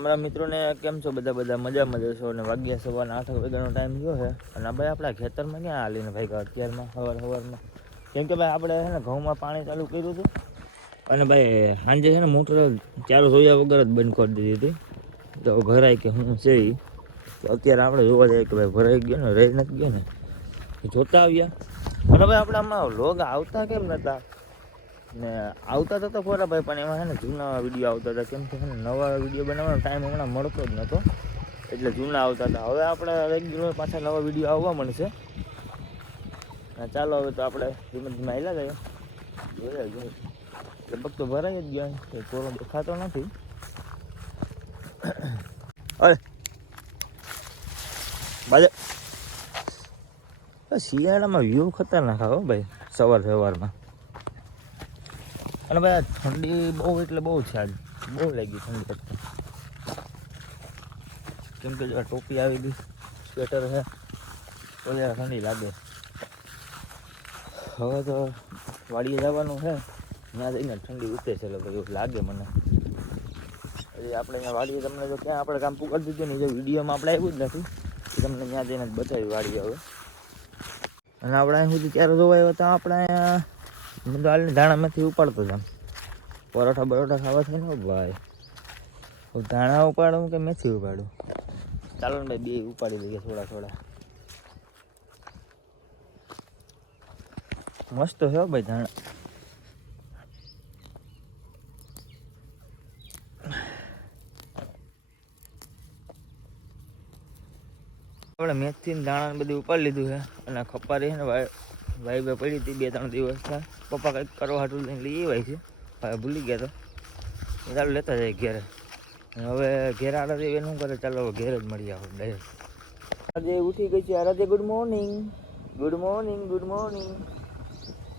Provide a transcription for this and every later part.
અમારા મિત્રોને કેમ છો? બધા બધા મજામાં જશો અને વાગ્યા સવારના આઠ વાગ્યાનો ટાઈમ થયો છે. અને ભાઈ આપણા ખેતરમાં ક્યાં હાલીને ભાઈ અત્યારમાં, સવાર સવારમાં. કેમ કે ભાઈ આપણે છે ને ઘઉંમાં પાણી ચાલુ કર્યું હતું. અને ભાઈ સાંજે છે ને મોટર ચાલુ જોયા વગર જ બંધ કરી દીધી હતી. તો ભરાય કે હું છે. તો અત્યારે આપણે જોવા જઈએ કે ભાઈ ભરાઈ ગયો ને, રહી નથી ગયો ને. જોતા આવ્યા. અને ભાઈ આપણે આમાં લોગ આવતા કેમ નતા? ને આવતા હતા તો ખોરા ભાઈ, પણ એમાં છે ને જૂના વીડિયો આવતા હતા. કેમ કે નવા વીડિયો બનાવવાનો ટાઈમ હમણાં મળતો જ નહોતો એટલે જૂના આવતા હતા. હવે આપણે રેગ્યુલર પાછા નવા વીડિયો આવવા મળશે. ચાલો હવે તો આપણે ધીમે ધીમે આવેલા ગયા જોયા. જોઈએ લગભગ તો ભરાઈ જ ગયા. કોરો દેખાતો નથી. અરે. બાજુ. શિયાળામાં વ્યૂ ખતરનાક હો ભાઈ સવાર સવારમાં અને આ ઠંડી બહુ એટલે બહુ છે આજ. બહુ લાગી ઠંડી કરતા કેમ કે જો ટોપી આવી ગઈ, સ્વેટર છે, તો જરા ઠંડી લાગે. હવે તો વાડીએ જવાનું છે, ત્યાં જઈને ઠંડી ઉતરે છે લગભગ એવું લાગે મને. પછી આપણે અહીંયા વાડીએ તમને જો ક્યાં આપણે કામ કરી દીધું ને જે વિડીયોમાં આપણે આવ્યું જ નથી. તમને ત્યાં જઈને જ બતાવી વાડીએ હવે. અને આપણે અહીં સુધી ત્યારે જોવા આવ્યા હતા આપણે હું તો હાલની ધાણામાંથી ઉપાડતો જામ પરોઠા બરોઠા ખાવા થાય ને ભાઈ. હું ધાણા ઉપાડું કે મેથી ઉપાડું? ચાલો ને ભાઈ, બે ઉપાડી દઈએ થોડા થોડા. મસ્ત છે ભાઈ ધાણા. આપણે મેથી દાણા બધું ઉપાડી લીધું છે. અને ખપારી છે ને ભાઈ ભાઈ પડી હતી બે ત્રણ દિવસ થયા. પપ્પા કંઈક કરવા હાટું લઈને લઈ આવ્યા છે. હવે ભૂલી ગયા તો. ચાલુ લેતા જાય ઘેરે. હવે ઘેર આરાધે એ શું કરે? ચાલો હવે ઘેર જ મળી આવો ડાયરેક્ટ આજે ઉઠી ગઈ છે આરાધે good morning good morning good morning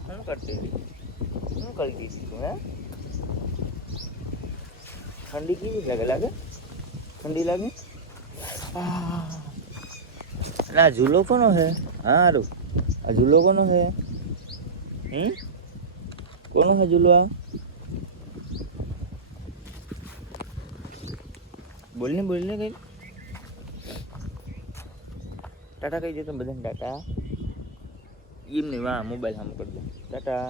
શું કરતી શું કરી ગઈ છે તું, હે? ઠંડી કેવી લાગે લાગે? ઠંડી લાગે? ના ઝૂલો કોનો છે? સારું આ ઝૂલો કોનો છે? હમ? કોનો છે ઝૂલો આ બોલ ને બોલ ને કઈ ટાટા કહી દે તો બધાને ટાટા એમ નહીં વાહ મોબાઈલ સામે કરી દો ટાટા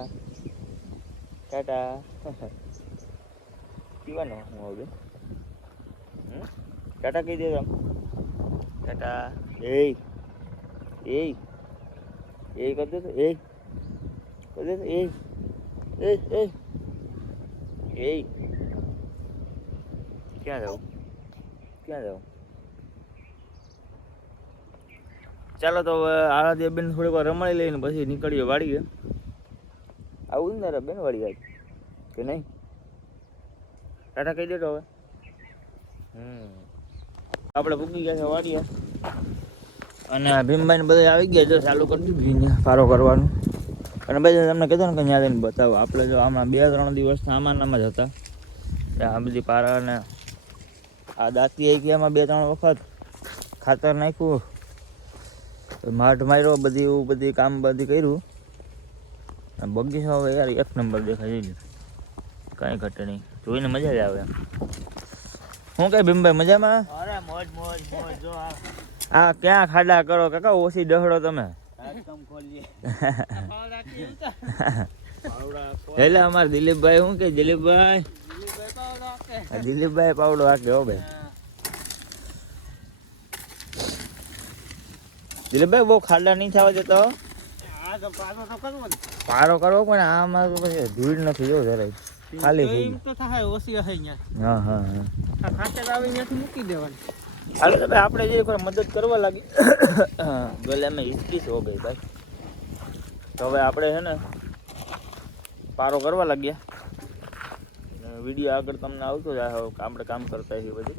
ટાટા પીવાનો હું હવે ટાટા કહી દે આમ ટાટા એ એ એ કરી દે તો એ કરી દે તો એ એ એ એ ક્યાં જાઉં ક્યાં જાઉં ચાલો તો, હવે આરાધ્ય બેન થોડીક વાર રમાડી લઈને પછી નીકળીએ વાડીએ. આવું ને રે બેન વાડી આજ. કે નહીં? ટાટા કહી દે હવે. હમ. આપણે ભૂકી ગયા છે વાડીએ. અને ભીમભાઈ ને બધા આવી ગયા જો ચાલુ કરી દીધું પારો કરવાનું. અને ભાઈ તમને કીધું ને કે ત્યાં જઈને બતાવો. આપણે જો આમાં બે ત્રણ દિવસ આમાં જ હતા. એટલે આ બધી પારા અને આ દાંતી આવી ગયા એમાં બે ત્રણ વખત. ખાતર નાખ્યું. માઠ માર્યો બધી એવું બધી કામ બધી કર્યું. બગીચો હવે યાર એક નંબર દેખાય છે કાંઈ ઘટે નહીં. જોઈને મજા જ આવે એમ. શું કઈ ભીમભાઈ મજામાં? અરે મોજ મોજ મોજ જો આ આ ક્યાં ખાડા કરો? કાકા ઓછી ડહડો તમે. ખોલીએ. એટલે અમારે દિલીપભાઈ શું કે? દિલીપભાઈ? દિલીપભાઈ પાવડો આકે હો ભાઈ. દિલીપભાઈ બહુ ખાડા નહીં થવા દેતો હો. આ તો પાછો તો કરવો પારો કરવો પણ આમાં તો પછી ધૂળ નથી જો જરાય. ખાલી એમ તો થાય ઓછી હશે હા હા હા. મૂકી દેવાની. હાલો આપણે જે મદદ કરવા લાગી. ભલે અમે હિસ્ટ્રી હો ગઈ ભાઈ. તો હવે આપણે છે ને પારો કરવા લાગ્યા. વીડિયો આગળ તમને આવતો જ આપણે કામ કરતા છીએ બધું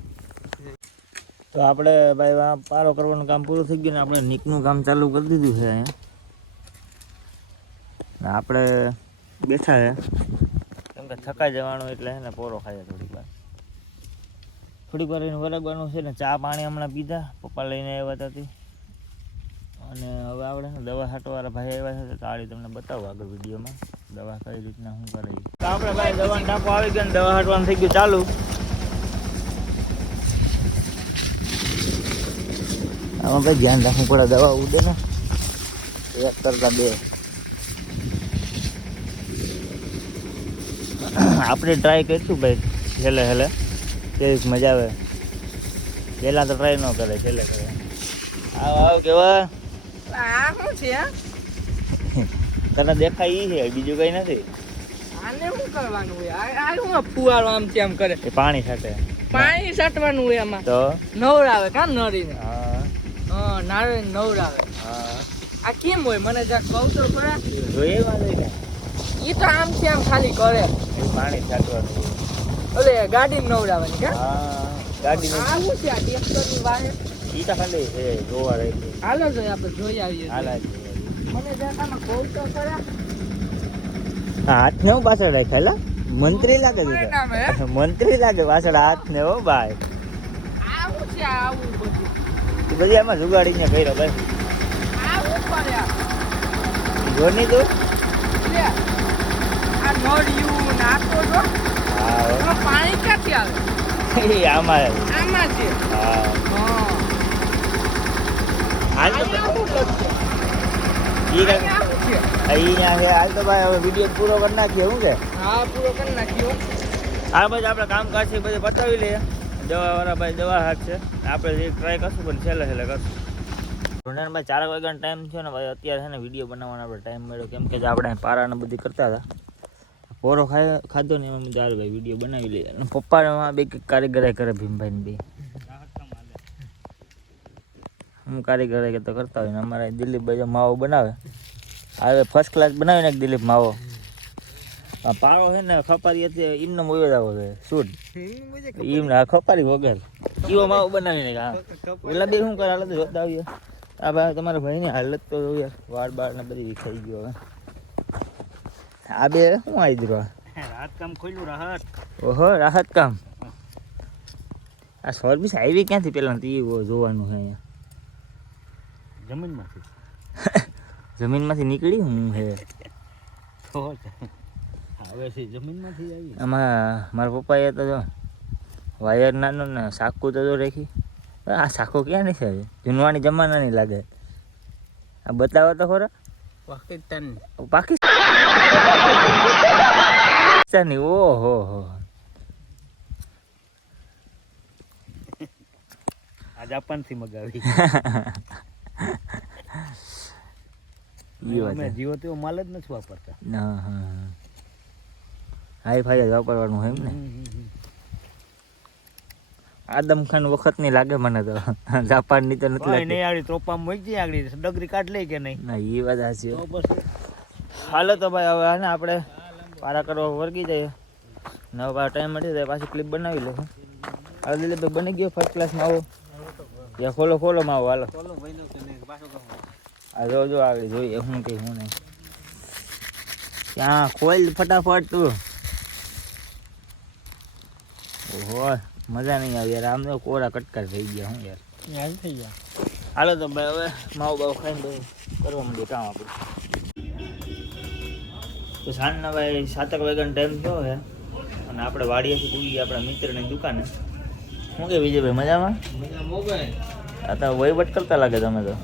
તો આપણે ભાઈ આ પારો કરવાનું કામ પૂરું થઈ ગયું ને આપણે નીકનું કામ ચાલુ કરી દીધું છે અહીંયા. આપણે બેઠા છે. કેમ કે થકાઈ જવાનું એટલે છે ને પોરો ખાય થોડીક વાર. થોડીક વાર એને વરગવાનું છે ને ચા પાણી હમણાં પીધા, પપ્પા લઈને આવ્યા હતા. અને હવે આપણે દવા હાટવાળા ભાઈ આવ્યા છે આડી તમને બતાવું આગળ વિડીયોમાં, દવા કઈ રીતના શું કરે આપણે ભાઈ દવાનો ટાંકો આવી ગયો ને, દવા હાટવાનું થઈ ગયું ચાલુ. આમાં ભાઈ ધ્યાન રાખવું પડે, દવા ઉડે ને. એક કરતા બે. આપણે ટ્રાય કરીશું ભાઈ છેલ્લે છેલ્લે કેવી મજા આવે. પહેલાં તો ટ્રાય ન કરે, છેલ્લે કરે. આવ આવ, કેવા? આ શું છે તને દેખાય ઈ છે બીજું કઈ નથી. આને શું કરવાનું હોય? આ શું ફુવારો આમ તેમ કરે? એ પાણી સાથે પાણી છાંટવાનું હોય આમાં. તો? નવરાવે કા નરીને? હા. નારે નવરાવે. હા. આ કેમ હોય? મને જરાક કહું તો ખરા. જોઈએ ને ઈ તો આમ તેમ ખાલી કરે. પાણી છાંટવાનું. ઓલે ગાડી નવરાવાની કા? હા ગાડીનું આ શું છે આ ટ્રેક્ટરની વાહે? તો છે જોવા રહી હાલો જોઈએ આપણે જોઈ આવીએ. હાલા મને જરાક આમાં તો ખરા હાથ ને પાછળ રાખેલા મંત્રી લાગે છે. મંત્રી લાગે પાછળ હાથ ને હો ભાઈ. આવું છે આવું બધું. બધી આમાં જુગાડીને કર્યો ભાઈ. આ શું કર્યા. જો નહીં તું? આ જો. હા પાણી ક્યાંથી આવે? આમાં આમાં છે હા. હા. હાલ તો અહીંયા છે? હાલ તો ભાઈ હવે વીડિયો પૂરો કરી નાખીએ શું કે હા પૂરો કરી નાખ્યો આ બધું આપણે કામકાજ છે બધું પતાવી લઈએ દવાવાળા ભાઈ દવા હાથ છે આપણે ટ્રાય કરશું પણ છેલ્લે છેલ્લે કરશું ભાઈ ચાર વાગ્યાનો ટાઈમ છે ને ભાઈ અત્યારે છે ને વીડિયો બનાવવાનો આપણે ટાઈમ મળ્યો કેમ કે આપણે પારાને બધી કરતા હતા પોરો ખાય ખાધો ને એમાં ચાલ ભાઈ વીડિયો બનાવી લઈએ પપ્પા બે કંઈક કરે ભીમભાઈ બે હું કારીગરાઈ તો કરતા હોય ને અમારે દિલીપભાઈ માવો બનાવે. હવે ફર્સ્ટ ક્લાસ બનાવી નાખ દિલીપ માવો. આ પારો છે ને ખપારી હતી એમનો મોયો જ આવો છે શું? એમને આ ખપારી વગર. કેવો માવો બનાવીને હા પેલા બે શું કરે હાલત જોતા આવીએ. આ ભાઈ તમારા ભાઈની હાલત તો જોઈએ. વાળ બાળ ને બધી વિખાઈ ગયો હવે. આ બે શું આવી દીધું રાહત કામ ખોલ્યું રાહત. ઓહો રાહત કામ. આ સર્વિસ આવી ક્યાંથી પેલા જોવાનું છે અહીંયા? જમીનમાંથી? જમીનમાંથી નીકળી હું હે. છે જમીનમાંથી આવી આમાં મારા પપ્પાએ તો જો વાયર નાનો ને સાકું તો જો રાખી. આ સાકુ ક્યાં નહીં છે જૂનવાણી જમાનાની લાગે. આ બતાવો તો ખરો. પાકિસ્તાન. પાકિસ્તાની? ઓહો હો. આ જાપાનથી મગાવી. જીવો તેવો માલ જ નથી વાપરતા. હા હા હા. હાઈ ફાઈ જ વાપરવાનું એમ ને? આદમ ખાન વખતની લાગે મને તો. જાપાનની તો નથી લાગતી. નહીં આગળ ત્રોપા મૂકી આગળ. ડગરી કાઢ લઈ કે નહીં? ના એ વાત હાસી. હાલો તો ભાઈ હવે આને આપણે પારા કરવા વર્ગી જઈએ. નવો પાછો ટાઈમ મળી જાય પાછી ક્લિપ બનાવી લઈશું હાલો દિલીપભાઈ બની ગયો ફર્સ્ટ ક્લાસ આવો. યા ખોલો ખોલો આવો હાલો ચાલો ભાઈ નો તને પાછો કહું આ જો જો આગળ જોઈએ શું કે શું નહીં. ત્યાં ખોલ ફટાફટ તું. ઓહો મજા નહીં આવી યાર. આમ તો કોરા કટકાર થઈ ગયા હું યાર. યાદ થઈ ગયા. હાલો તો ભાઈ હવે માવો બાવ ખાઈને કરવા માંડીએ કામ આપણું. તો સાંજના ભાઈ સાતક વાગ્યાનો ટાઈમ થયો હે અને આપણે વાડીએથી પૂરી ગયા આપણા મિત્રની દુકાને. શું કે વિજયભાઈ મજામાં? આ તો વહીવટ કરતા લાગે તમે તો.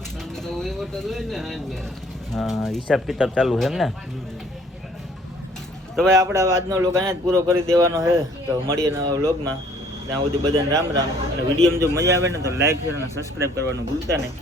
હા, હિસાબ કિતાબ ચાલુ છે એમ ને? તો ભાઈ આપણે આજનો લોક અહીંયા જ પૂરો કરી દેવાનો છે. તો મળીએ નવા વ્લોગમાં ત્યાં સુધી બધાને રામ રામ. અને વિડીયોમાં જો મજા આવે ને તો લાઈક શેર અને સબસ્ક્રાઈબ કરવાનું ભૂલતા નહીં.